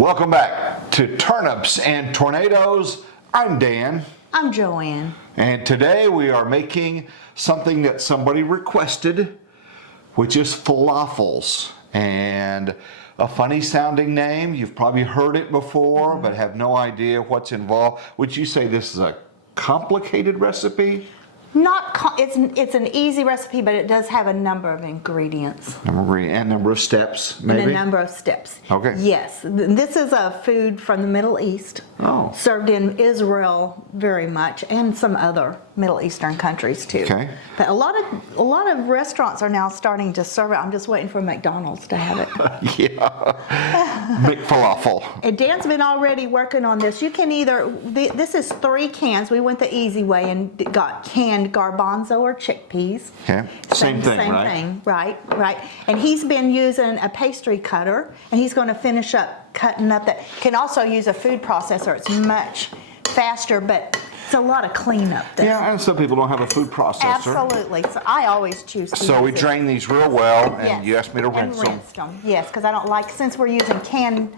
Welcome back to Turnips and Tornadoes. I'm Dan. I'm Joanne. And today we are making something that somebody requested, which is falafels. And a funny sounding name. You've probably heard it before, but have no idea what's involved. Would you say this is a complicated recipe? It's an easy recipe, but it does have a number of ingredients. And number of steps, maybe? And a number of steps. Okay. Yes. This is a food from the Middle East. Oh. Served in Israel very much, and some other Middle Eastern countries too. Okay. But a lot of restaurants are now starting to serve it. I'm just waiting for McDonald's to have it. Yeah. McFalafel. And Dan's been already working on this. You can this is 3 cans. We went the easy way and got canned garbanzo or chickpeas. Okay. Same thing, right? Same thing, right. And he's been using a pastry cutter, and he's going to finish up cutting up that. Can also use a food processor. It's much faster, but it's a lot of cleanup there. Yeah, and some people don't have a food processor. Absolutely. So I always choose to So we use it. drain these real well, and Yes. you asked me to rinse them. Rinsed them. Yes, because I don't like, since we're using canned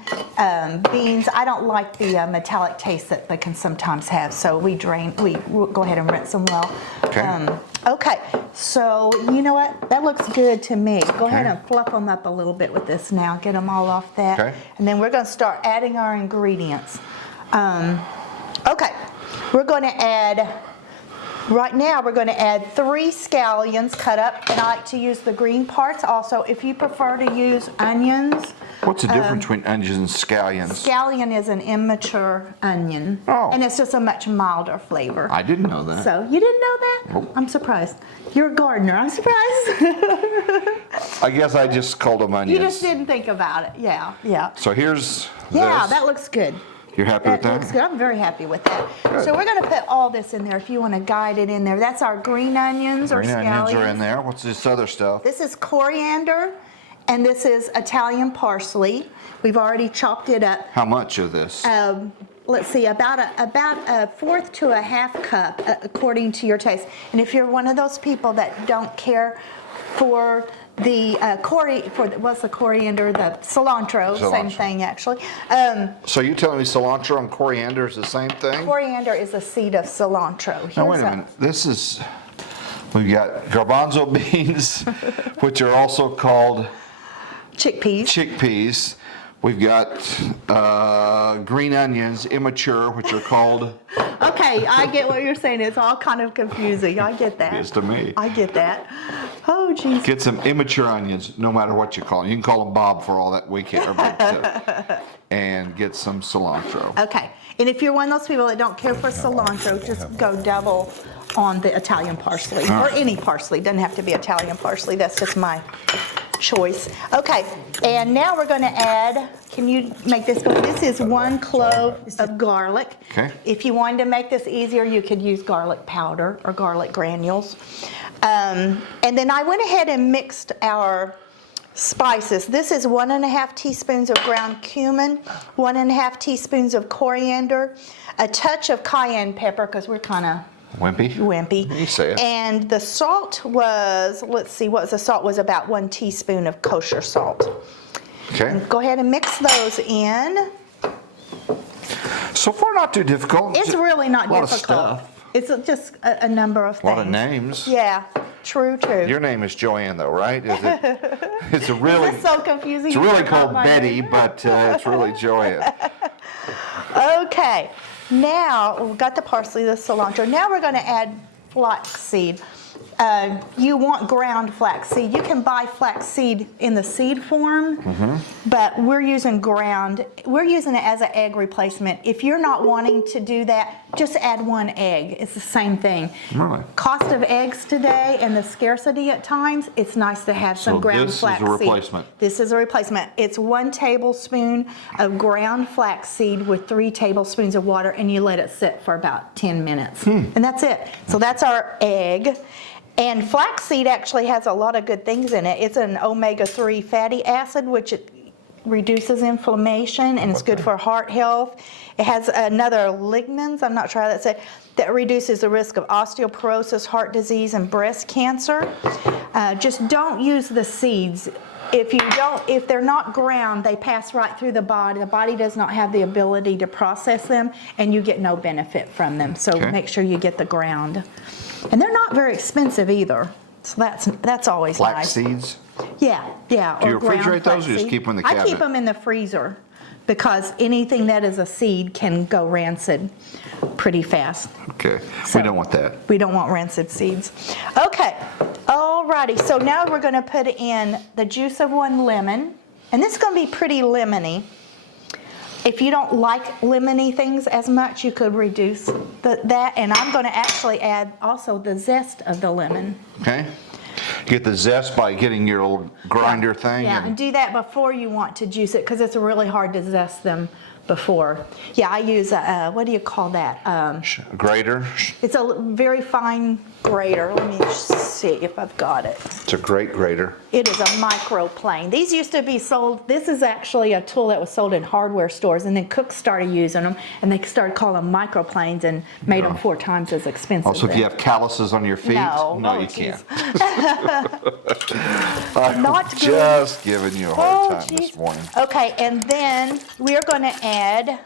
beans, I don't like the metallic taste that they can sometimes have. So we go ahead and rinse them well. Okay. Okay, so you know what? That looks good to me. Go ahead Okay. and fluff them up a little bit with this now. Get them all off that. Okay. And then we're going to start adding our ingredients. Okay, we're going to add, right now we're going to add 3 scallions cut up. And I like to use the green parts also. If you prefer to use onions. What's the difference between onions and scallions? Scallion is an immature onion. Oh. And it's just a much milder flavor. I didn't know that. So, you didn't know that? Nope. I'm surprised. You're a gardener. I'm surprised. I guess I just called them onions. You just didn't think about it. Yeah. So here's Yeah, this. that looks good. You're happy with that? Looks good. I'm very happy with that. Good. So we're going to put all this in there if you want to guide it in there. That's our green onions or Green scallions. onions are in there. What's this other stuff? This is coriander, and this is Italian parsley. We've already chopped it up. How much of this? Let's see, about a fourth to a half cup, according to your taste. And if you're one of those people that don't care for the what's the coriander, the cilantro, same thing actually. So you telling me cilantro and coriander is the same thing? Coriander is a seed of cilantro. Now wait a minute. We've got garbanzo beans, which are also called chickpeas. We've got green onions, immature, which are called... Okay, I get what you're saying. It's all kind of confusing. I get that. It is to me. I get that. Oh, geez. Get some immature onions, no matter what you call them. You can call them Bob for all that we care. And get some cilantro. Okay, and if you're one of those people that don't care for cilantro, just go double on the Italian parsley, or any parsley. Doesn't have to be Italian parsley. That's just my choice. Okay, and now we're going to add, can you make this go? This is 1 clove of garlic. Okay. If you wanted to make this easier, you could use garlic powder or garlic granules. And then I went ahead and mixed our spices. This is 1½ teaspoons of ground cumin, 1½ teaspoons of coriander, a touch of cayenne pepper, because we're kind of wimpy. You say it. And the salt was, let's see, what was the salt? Was about 1 teaspoon of kosher salt. Okay. And go ahead and mix those in. So far, not too difficult. It's really not a lot difficult. Of stuff. It's just a number of things. A lot of names. Yeah, true. Your name is Joanne, though, right? Is it? It's a really. It's so confusing. It's really called Betty, but it's really Joanne. Okay, now we've got the parsley, the cilantro. Now we're going to add flaxseed. You want ground flaxseed. You can buy flaxseed in the seed form, but we're using ground. We're using it as an egg replacement. If you're not wanting to do that, just add 1 egg. It's the same thing. Really? Cost of eggs today and the scarcity at times, it's nice to have some ground flaxseed. This is a replacement. This is a replacement. It's 1 tablespoon of ground flaxseed with 3 tablespoons of water, and you let it sit for about 10 minutes. And that's it. So that's our egg. And flaxseed actually has a lot of good things in it. It's an omega-3 fatty acid, which it reduces inflammation, and it's good for heart health. It has another lignans, I'm not sure how that's said, that reduces the risk of osteoporosis, heart disease, and breast cancer. Just don't use the seeds. if they're not ground, they pass right through the body. The body does not have the ability to process them, and you get no benefit from them. So make sure you get the ground. And they're not very expensive either. So that's always nice. Flax seeds? Yeah. Do you refrigerate those or just keep them in the cabinet? I keep them in the freezer because anything that is a seed can go rancid pretty fast. Okay, So, we don't want that. We don't want rancid seeds. Okay, alrighty, so now we're gonna put in the juice of 1 lemon, and this is gonna be pretty lemony. If you don't like lemony things as much, you could reduce that, and I'm gonna actually add also the zest of the lemon. Okay. Get the zest by getting your little grinder thing. Yeah, and do that before you want to juice it, because it's really hard to zest them before. Yeah, I use a, what do you call that? Grater. It's a very fine grater. Let me see if I've got it. It's a great grater. It is a microplane. These used to be sold, this is actually a tool that was sold in hardware stores, and then cooks started using them, and they started calling them microplanes and made them 4 times as expensive. Also, if you have calluses on your feet, no, you can't. I'm Not good. just giving you a hard time geez. this morning. Okay, and then we're going to add.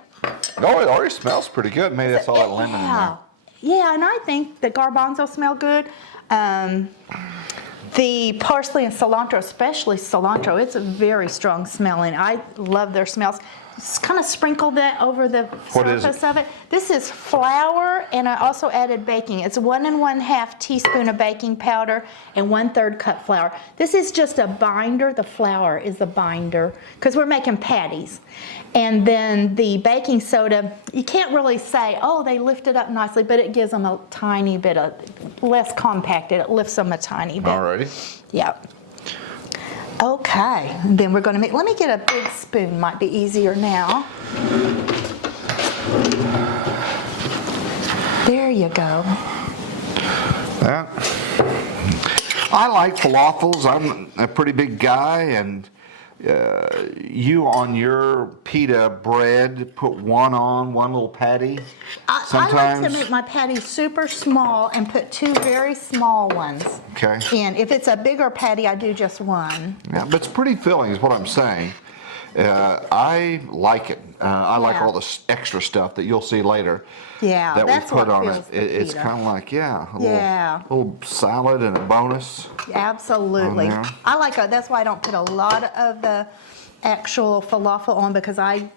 Oh, it already smells pretty good. Maybe that's all that lemon in there. Yeah, and I think the garbanzo smell good. The parsley and cilantro, especially cilantro, it's a very strong smelling. I love their smells. Just kind of sprinkle that over the surface of it. This is flour, and I also added baking. It's 1 1/2 teaspoon of baking powder and 1/3 cup flour. This is just a binder. The flour is the binder because we're making patties. And then the baking soda, you can't really say, oh, they lift it up nicely, but it gives them a tiny bit of less compacted. It lifts them a tiny bit. Alrighty. Yep. Okay, then we're going to make, let me get a big spoon, might be easier now. There you go. I like falafels. I'm a pretty big guy, and you on your pita bread put one little patty. I like to make my patties super small and put 2 very small ones. Okay. And if it's a bigger patty, I do just 1. Yeah, but it's pretty filling is what I'm saying. I like it. I like all the extra stuff that you'll see later. Yeah, that that's we put what on fills it. the It's pita. kind of like a little salad and a bonus. Absolutely. On there. I like it. That's why I don't put a lot of the actual falafel on, because I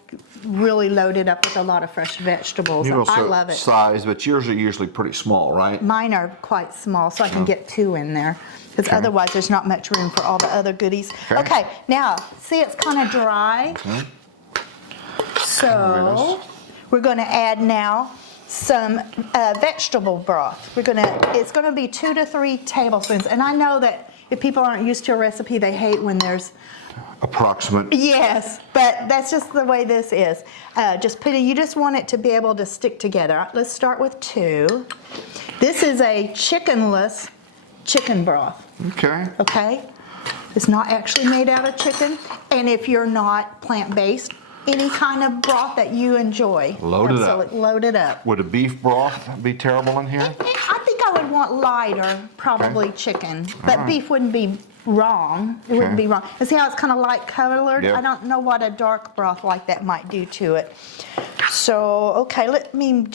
really load it up with a lot of fresh vegetables. You know, I love it. size, but yours are usually pretty small, right? Mine are quite small, so I can get 2 in there, because otherwise there's not much room for all the other goodies. Okay, now, see, it's kind of dry. Okay. So we're going to add now some vegetable broth. It's going to be 2 to 3 tablespoons, and I know that if people aren't used to a recipe, they hate when there's Approximate. Yes, but that's just the way this is. You just want it to be able to stick together. Let's start with 2. This is a chickenless chicken broth. Okay. Okay? It's not actually made out of chicken, and if you're not plant-based, any kind of broth that you enjoy. Load it up. Load it up. Would a beef broth be terrible in here? I think I would want lighter, probably chicken, but beef wouldn't be wrong. It wouldn't be wrong. And see how it's kind of light colored? Yep. I don't know what a dark broth like that might do to it. So, okay, let me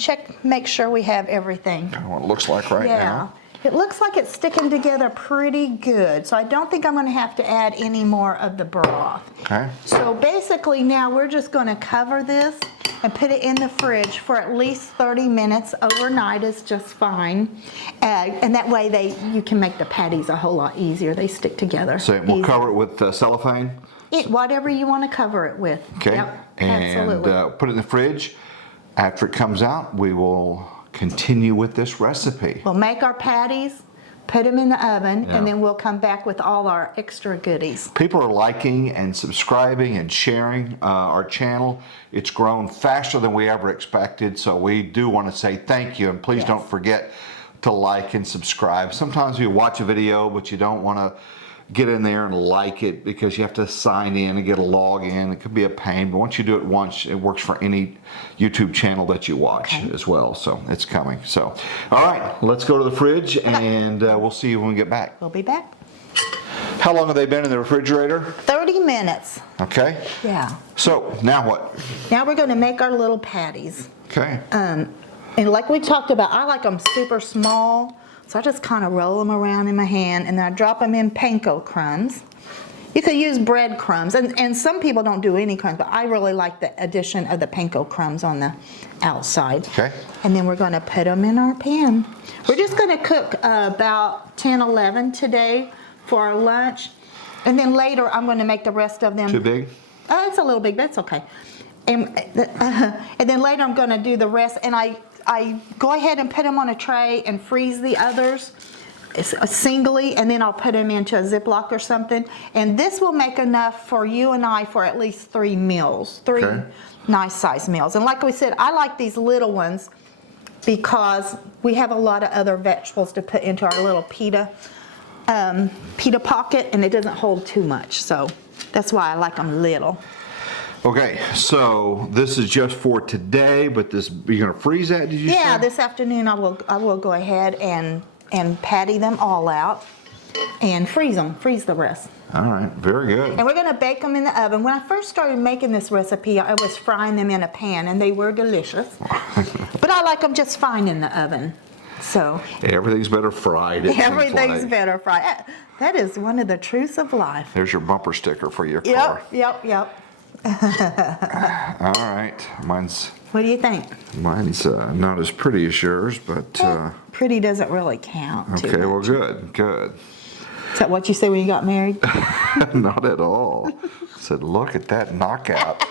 make sure we have everything. Kind of what it looks like right now. It looks like it's sticking together pretty good, so I don't think I'm going to have to add any more of the broth. Okay. So basically now we're just going to cover this and put it in the fridge for at least 30 minutes. Overnight is just fine. And that way you can make the patties a whole lot easier. They stick together. So we'll cover it with cellophane? Whatever you want to cover it with. Okay. Yep, and absolutely. Put it in the fridge. After it comes out, we will continue with this recipe. We'll make our patties, put them in the oven, and then we'll come back with all our extra goodies. People are liking and subscribing and sharing our channel. It's grown faster than we ever expected, so we do want to say thank you, and please don't forget to like and subscribe. Sometimes you watch a video, but you don't want to get in there and like it because you have to sign in and get a login. It could be a pain, but once you do it once, it works for any YouTube channel that you watch as well. So it's coming. So, all right, let's go to the fridge and we'll see you when we get back. We'll be back. How long have they been in the refrigerator? 30 minutes. Okay. Yeah. So now what? Now we're going to make our little patties. Okay. And like we talked about, I like them super small, so I just kind of roll them around in my hand, and then I drop them in panko crumbs. You could use bread crumbs, and some people don't do any crumbs, but I really like the addition of the panko crumbs on the outside. Okay. And then we're going to put them in our pan. We're just going to cook about 10, 11 today for our lunch, and then later I'm going to make the rest of them. Too big? It's a little big, that's okay. And then later I'm going to do the rest, and I go ahead and put them on a tray and freeze the others singly, and then I'll put them into a Ziploc or something. And this will make enough for you and I for at least 3 meals, three nice size meals. And like we said, I like these little ones because we have a lot of other vegetables to put into our little pita pocket, and it doesn't hold too much. So that's why I like them little. Okay, so this is just for today, but this, you're gonna freeze that, did you say? Yeah, this afternoon I will go ahead and patty them all out and freeze the rest. All right, very good. And we're gonna bake them in the oven. When I first started making this recipe, I was frying them in a pan, and they were delicious. But I like them just fine in the oven. So Everything's better fried. It everything's seems like. better fried. That is one of the truths of life. There's your bumper sticker for your car. Yep. All right, mine's What do you think? not as pretty as yours, but Pretty doesn't really count. too okay, well, much. good. Is that what you said when you got married? Not at all. Said, look at that knockout.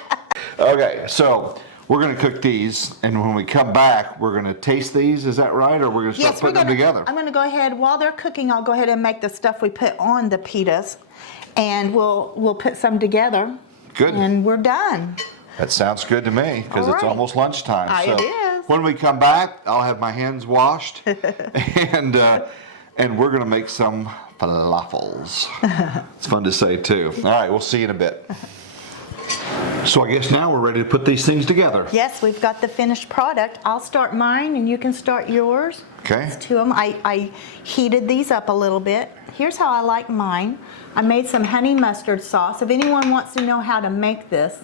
Okay, so we're gonna cook these, and when we come back, we're gonna taste these. Is that right, or we're gonna start putting them together? I'm gonna go ahead while they're cooking. I'll go ahead and make the stuff we put on the pitas, and we'll put some together. Good. And we're done. That sounds good to me, because All it's right. almost lunchtime. It So is. when we come back, I'll have my hands washed, and we're gonna make some falafels. It's fun to say too. All right, we'll see you in a bit. So I guess now we're ready to put these things together. Yes, we've got the finished product. I'll start mine, and you can start yours. Okay. There's 2 of them. I heated these up a little bit. Here's how I like mine. I made some honey mustard sauce. If anyone wants to know how to make this,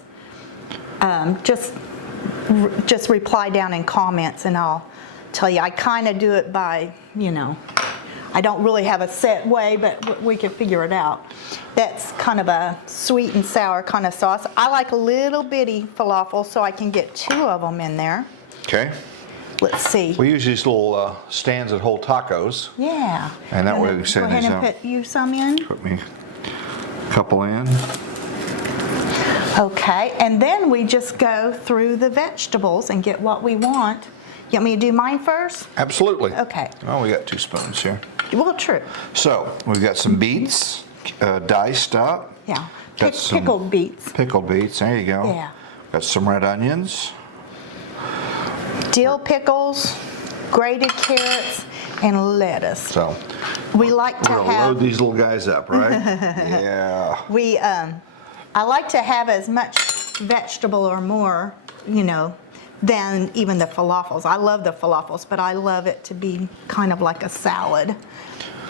just reply down in comments, and I'll tell you. I kind of do it by, I don't really have a set way, but we can figure it out. That's kind of a sweet and sour kind of sauce. I like little bitty falafels, so I can get 2 of them in there. Okay. Let's see. We use these little stands that hold tacos. Yeah. And that way we send go ahead these and out. put you some in. Put me a couple in. Okay, and then we just go through the vegetables and get what we want. You want me to do mine first? Absolutely. Okay. Oh, we got 2 spoons here. Well, true. So we've got some beets, diced up. Yeah. Got some Pickled beets. Pickled beets. There you go. Yeah. Got some red onions. Dill pickles, grated carrots, and lettuce. So We like to we're gonna have. load these little guys up, right? Yeah. I like to have as much vegetable or more, than even the falafels. I love the falafels, but I love it to be kind of like a salad.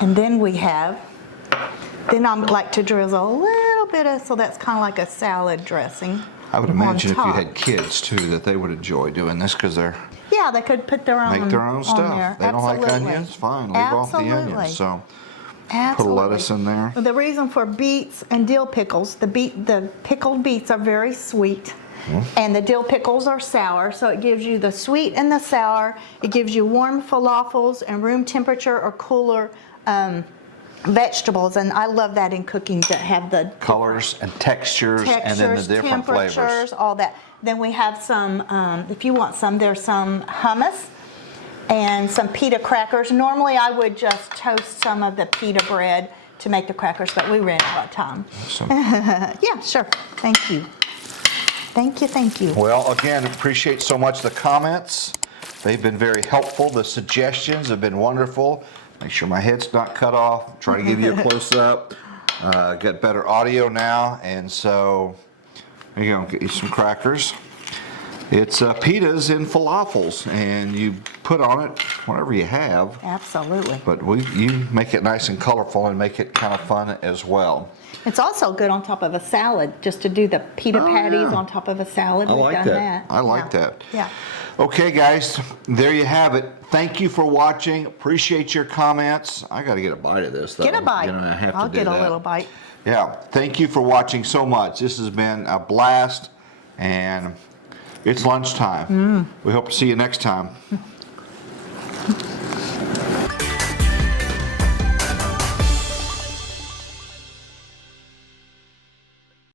And then I like to drizzle a little bit of, so that's kind of like a salad dressing. I would imagine if you top. had kids too, that they would enjoy doing this because they're Yeah, they could put their own. make their own on stuff. there. They don't like Absolutely. onions, fine, leave off the Absolutely. onions. So put a Absolutely. lettuce in there. The reason for beets and dill pickles, the pickled beets are very sweet, and the dill pickles are sour, so it gives you the sweet and the sour. It gives you warm falafels and room temperature or cooler vegetables, and I love that in cooking, to have the Colors and textures, and then the different temperatures, flavors. all that. Then we have some, if you want some, there's some hummus and some pita crackers. Normally I would just toast some of the pita bread to make the crackers, but we ran out of time. Awesome. Yeah, sure. Thank you. Thank you. Well, again, appreciate so much the comments. They've been very helpful. The suggestions have been wonderful. Make sure my head's not cut off. Try to give you a close up. Got better audio now, and so there you go. Get you some crackers. It's pitas and falafels, and you put on it whatever you have. Absolutely. But you make it nice and colorful and make it kind of fun as well. It's also good on top of a salad, just to do the pita patties on top of a salad. I We've like done that. I like Yeah. that. Yeah. Okay, guys, there you have it. Thank you for watching. Appreciate your comments. I got to get a bite of this, though. Get a bite. You know, I have I'll to do get a that. little bite. Yeah, thank you for watching so much. This has been a blast, and it's lunchtime. We hope to see you next time.